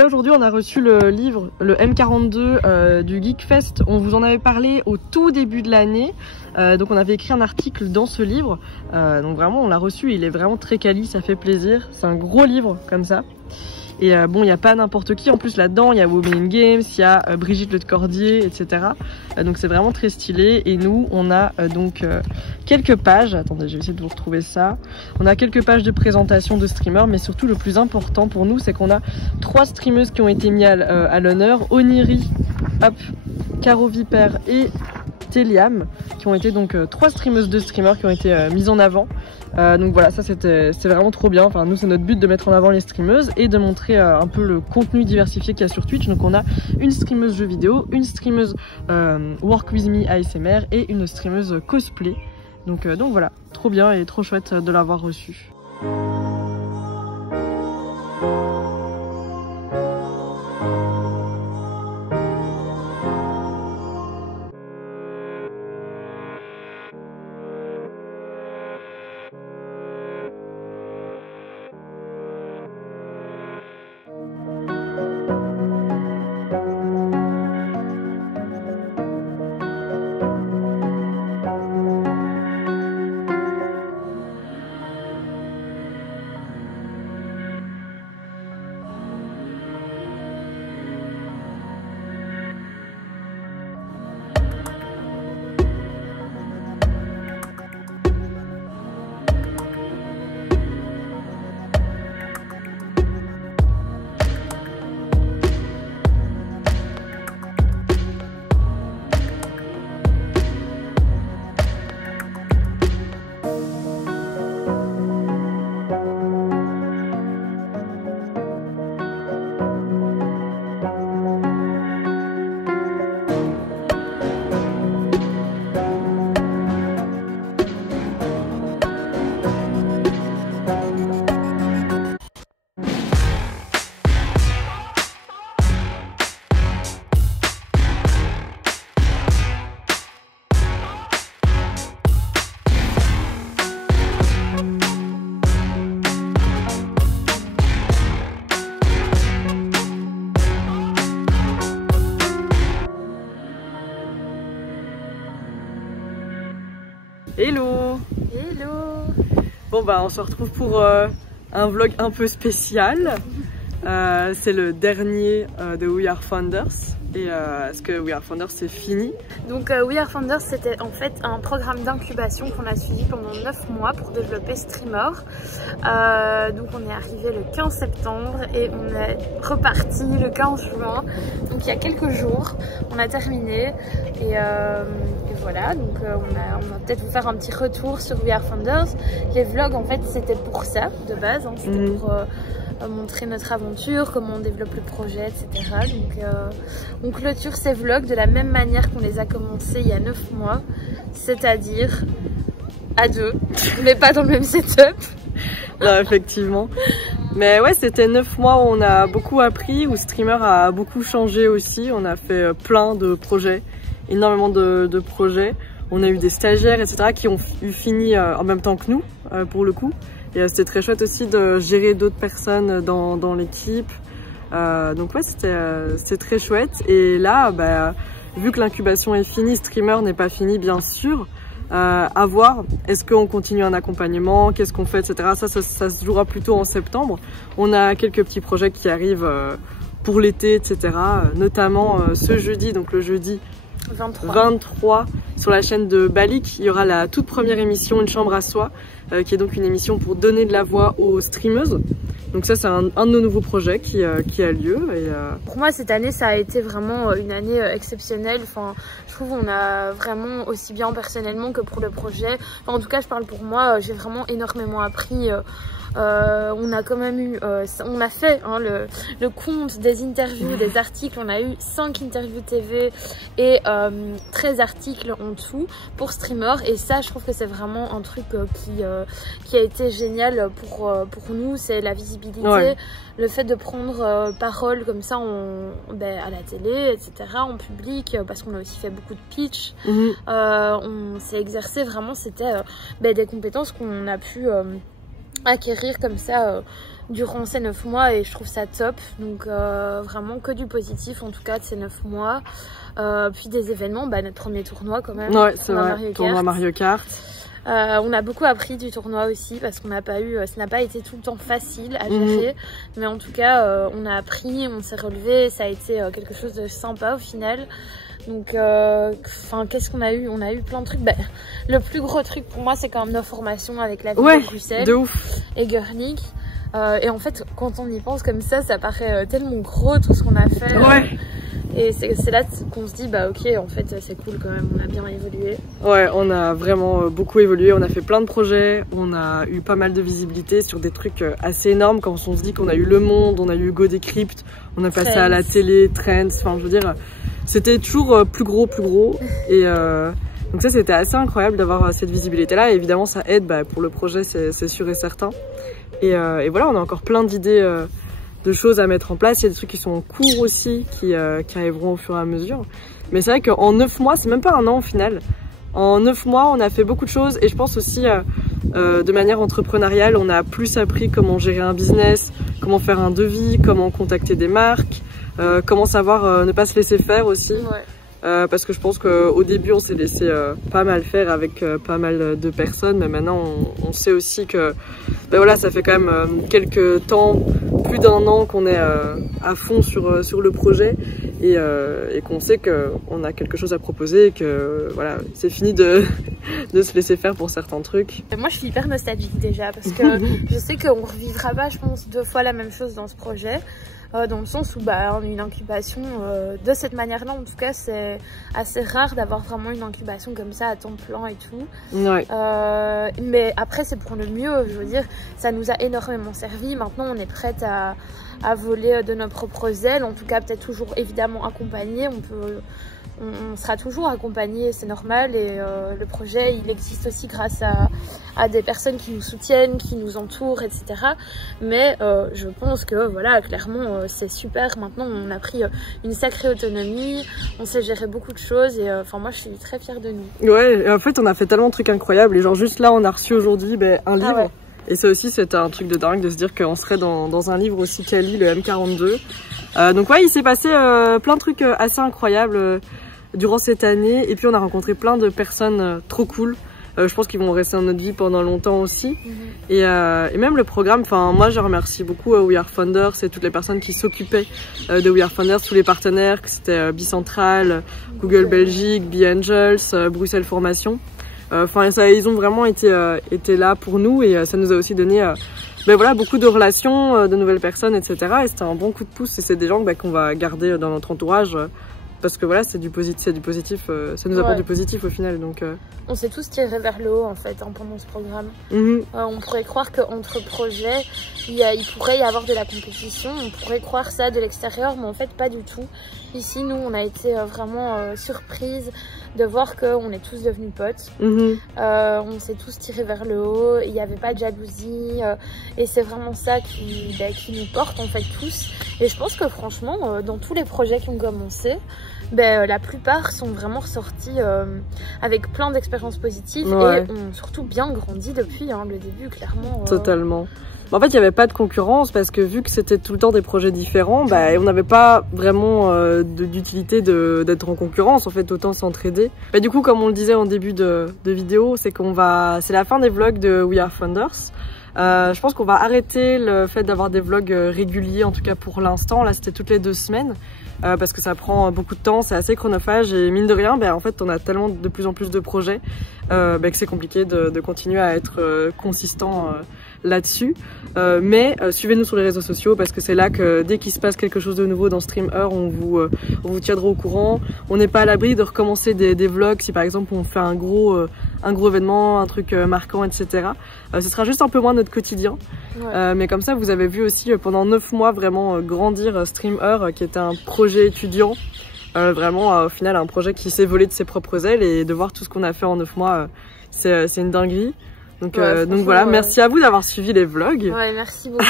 là aujourd'hui on a reçu le livre, le M42 du Geekfest. On vous en avait parlé au tout début de l'année. Donc on avait écrit un article dans ce livre. Donc vraiment on l'a reçu, il est vraiment très quali, ça fait plaisir. C'est un gros livre comme ça. Et bon, il n'y a pas n'importe qui. En plus, là-dedans, il y a Women in Games, il y a Brigitte Lecordier, etc. Donc, c'est vraiment très stylé. Et nous, on a donc quelques pages. Attendez, je vais essayer de vous retrouver ça. On a quelques pages de présentation de streamers. Mais surtout, le plus important pour nous, c'est qu'on a 3 streameuses qui ont été mises à l'honneur. Oniri, hop, Caro Viper et Téliam, qui ont été donc 3 streameuses de streamers qui ont été mises en avant. Donc voilà, ça c'est vraiment trop bien. Enfin, nous c'est notre but de mettre en avant les streameuses et de montrer un peu le contenu diversifié qu'il y a sur Twitch. Donc on a une streameuse jeux vidéo, une streameuse Work With Me ASMR et une streameuse cosplay. Donc voilà, trop bien et trop chouette de l'avoir reçu. Hello! Hello! Bon bah on se retrouve pour un vlog un peu spécial. C'est le dernier de We Are Founders. Et est-ce que We Are Founders c'est fini? Donc We Are Founders c'était en fait un programme d'incubation qu'on a suivi pendant 9 mois pour développer Streamer. Donc on est arrivé le 15 septembre et on est reparti le 15 juin. Donc il y a quelques jours on a terminé et voilà, donc on va peut-être vous faire un petit retour sur We Are Founders. Les vlogs en fait c'était pour ça de base, hein, c'était pour montrer notre aventure, comment on développe le projet, etc. Donc on clôture ces vlogs de la même manière qu'on les a commencés il y a 9 mois, c'est-à-dire à 2, mais pas dans le même setup. Non, effectivement. Mais ouais, c'était 9 mois où on a beaucoup appris, où Streamer a beaucoup changé aussi. On a fait plein de projets, énormément de projets. On a eu des stagiaires, etc. qui ont eu fini en même temps que nous, pour le coup. Et c'était très chouette aussi de gérer d'autres personnes dans l'équipe. Donc ouais, c'était très chouette. Et là, bah, vu que l'incubation est finie, Streamer n'est pas fini bien sûr. À voir, est-ce qu'on continue un accompagnement, qu'est-ce qu'on fait, etc. Ça se jouera plutôt en septembre. On a quelques petits projets qui arrivent pour l'été, etc. Notamment ce jeudi, donc le jeudi 23 sur la chaîne de Balik, il y aura la toute première émission Une chambre à soi, qui est donc une émission pour donner de la voix aux streameuses. Donc ça c'est un de nos nouveaux projets qui a lieu. Et Pour moi cette année ça a été vraiment une année exceptionnelle. Enfin, je trouve on a vraiment aussi bien personnellement que pour le projet. Enfin, en tout cas je parle pour moi, j'ai vraiment énormément appris. On a quand même eu, on a fait hein, le compte des interviews, des articles. On a eu 5 interviews TV et 13 articles en tout pour Streamer. Et ça je trouve que c'est vraiment un truc qui a été génial pour nous. C'est la visibilité. Ouais. Le fait de prendre parole comme ça à la télé, etc., en public, parce qu'on a aussi fait beaucoup de pitch. On s'est exercé vraiment, c'était des compétences qu'on a pu acquérir comme ça durant ces 9 mois et je trouve ça top. Donc vraiment que du positif en tout cas de ces 9 mois. Puis des événements, notre premier tournoi quand même. Ouais, c'est vrai, tournoi Mario Kart. On a beaucoup appris du tournoi aussi parce qu'on n'a pas eu, ça n'a pas été tout le temps facile à gérer, mais en tout cas on a appris, on s'est relevé, ça a été quelque chose de sympa au final. Donc qu'est-ce qu'on a eu? On a eu plein de trucs. Le plus gros truc pour moi c'est quand même nos formations avec la ville de Bruxelles de ouf. Et Görnig. Et en fait quand on y pense comme ça paraît tellement gros tout ce qu'on a fait. Et c'est là qu'on se dit ok en fait c'est cool quand même, on a bien évolué. Ouais, on a vraiment beaucoup évolué, on a fait plein de projets, on a eu pas mal de visibilité sur des trucs assez énormes quand on se dit qu'on a eu Le Monde, on a eu Go Decrypt, on a passé à la télé, Trends, enfin je veux dire c'était toujours plus gros et donc ça c'était assez incroyable d'avoir cette visibilité là et évidemment ça aide pour le projet c'est sûr et certain et voilà on a encore plein d'idées de choses à mettre en place. Il y a des trucs qui sont en cours aussi, qui arriveront au fur et à mesure. Mais c'est vrai qu'en 9 mois, c'est même pas un an au final. En 9 mois, on a fait beaucoup de choses et je pense aussi de manière entrepreneuriale, on a plus appris comment gérer un business, comment faire un devis, comment contacter des marques, comment savoir ne pas se laisser faire aussi. Parce que je pense qu'au début on s'est laissé pas mal faire avec pas mal de personnes, mais maintenant on sait aussi que voilà, ça fait quand même quelques temps, plus d'1 an qu'on est à fond sur le projet et qu'on sait qu'on a quelque chose à proposer et que voilà, c'est fini de se laisser faire pour certains trucs. Moi je suis hyper nostalgique déjà parce que je sais qu'on revivra pas je pense 2 fois la même chose dans ce projet. Dans le sens où on a une incubation de cette manière-là, en tout cas c'est assez rare d'avoir vraiment une incubation comme ça à temps plein et tout. Mais après c'est pour le mieux, je veux dire, ça nous a énormément servi. Maintenant on est prête à voler de nos propres ailes, en tout cas peut-être toujours évidemment accompagné, on sera toujours accompagné, c'est normal et le projet il existe aussi grâce à des personnes qui nous soutiennent, qui nous entourent, etc. Mais je pense que voilà, clairement c'est super, maintenant on a pris une sacrée autonomie, on sait gérer beaucoup de choses et moi je suis très fière de nous. Ouais, en fait on a fait tellement de trucs incroyables et genre juste là on a reçu aujourd'hui un livre. Et ça aussi c'était un truc de dingue de se dire qu'on serait dans un livre aussi quali, le M42. Donc ouais, il s'est passé plein de trucs assez incroyables durant cette année et puis on a rencontré plein de personnes trop cool. Je pense qu'ils vont rester dans notre vie pendant longtemps aussi. Et même le programme, moi je remercie beaucoup We Are Founders et toutes les personnes qui s'occupaient de We Are Founders, tous les partenaires, que c'était Bicentral, Google Belgique, BeAngels, Bruxelles Formation. Ils ont vraiment été là pour nous et ça nous a aussi donné voilà, beaucoup de relations, de nouvelles personnes, etc. Et c'était un bon coup de pouce et c'est des gens qu'on va garder dans notre entourage. Parce que voilà, c'est du positif, ça nous apporte du positif au final. Donc, on s'est tous tirés vers le haut en fait pendant ce programme. On pourrait croire qu'entre projets, il pourrait y avoir de la compétition, on pourrait croire ça de l'extérieur, mais en fait pas du tout. Ici, nous, on a été vraiment surprise de voir qu'on est tous devenus potes. On s'est tous tirés vers le haut, il n'y avait pas de jalousie et c'est vraiment ça qui nous porte en fait tous. Et je pense que franchement, dans tous les projets qui ont commencé, la plupart sont vraiment ressortis avec plein d'expériences positives et ont surtout bien grandi depuis le début, clairement. Totalement. En fait, il n'y avait pas de concurrence parce que vu que c'était tout le temps des projets différents, on n'avait pas vraiment d'utilité d'être en concurrence. En fait, autant s'entraider. Du coup, comme on le disait en début de vidéo, c'est la fin des vlogs de We Are Founders. Je pense qu'on va arrêter le fait d'avoir des vlogs réguliers, en tout cas pour l'instant. Là, c'était toutes les 2 semaines. Parce que ça prend beaucoup de temps, c'est assez chronophage et mine de rien, en fait, on a tellement de plus en plus de projets que c'est compliqué de continuer à être consistant là-dessus. Mais suivez-nous sur les réseaux sociaux parce que c'est là que dès qu'il se passe quelque chose de nouveau dans StreamEur, on vous tiendra au courant. On n'est pas à l'abri de recommencer des vlogs si par exemple on fait un gros événement, un truc marquant, etc. Ce sera juste un peu moins notre quotidien. Mais comme ça, vous avez vu aussi pendant 9 mois vraiment grandir StreamEur qui était un projet étudiant. Vraiment au final un projet qui s'est volé de ses propres ailes et de voir tout ce qu'on a fait en 9 mois, c'est une dinguerie. Donc voilà, merci à vous d'avoir suivi les vlogs. Ouais, merci beaucoup.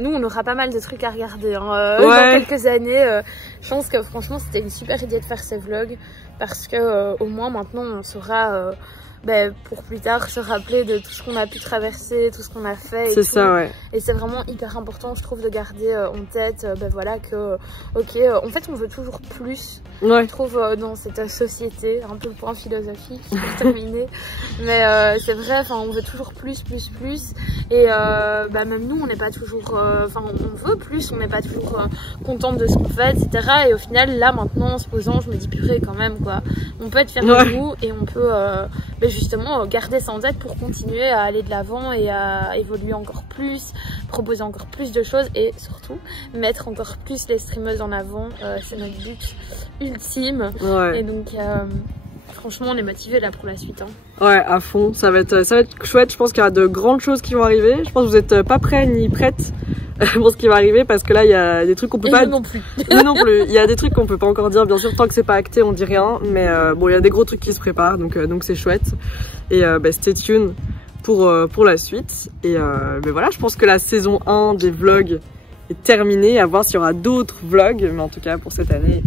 Nous, on aura pas mal de trucs à regarder dans quelques années. Je pense que franchement, c'était une super idée de faire ces vlogs parce que au moins maintenant, on saura pour plus tard se rappeler de tout ce qu'on a pu traverser, tout ce qu'on a fait. C'est ça, ouais. Et c'est vraiment hyper important, je trouve, de garder en tête voilà, que, ok, en fait, on veut toujours plus. Ouais. Je trouve dans cette société, un peu le point philosophique pour terminer. Mais c'est vrai, on veut toujours plus. Et même nous, on n'est pas toujours, on veut plus, on n'est pas toujours contente de ce qu'on fait, etc. Et au final, là, maintenant, en se posant, je me dis purée quand même, quoi. On peut être fier de nous et on peut justement garder ça en tête pour continuer à aller de l'avant et à évoluer encore plus, proposer encore plus de choses et surtout mettre encore plus les streameuses en avant. C'est notre but ultime. Ouais. Et donc franchement, on est motivés là pour la suite. Ouais, à fond. Ça va être chouette. Je pense qu'il y aura de grandes choses qui vont arriver. Je pense que vous n'êtes pas prêts ni prêtes pour ce qui va arriver parce que là, il y a des trucs qu'on peut pas. Nous non plus. Nous non plus. Il y a des trucs qu'on peut pas encore dire. Bien sûr, tant que c'est pas acté, on dit rien. Mais bon, il y a des gros trucs qui se préparent, donc c'est chouette. Et stay tuned pour la suite. Et voilà, je pense que la saison 1 des vlogs est terminée. À voir s'il y aura d'autres vlogs. Mais en tout cas, pour cette année,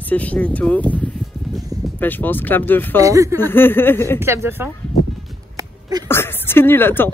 c'est finito. Je pense clap de fin. Clap de fin. C'était nul, attends.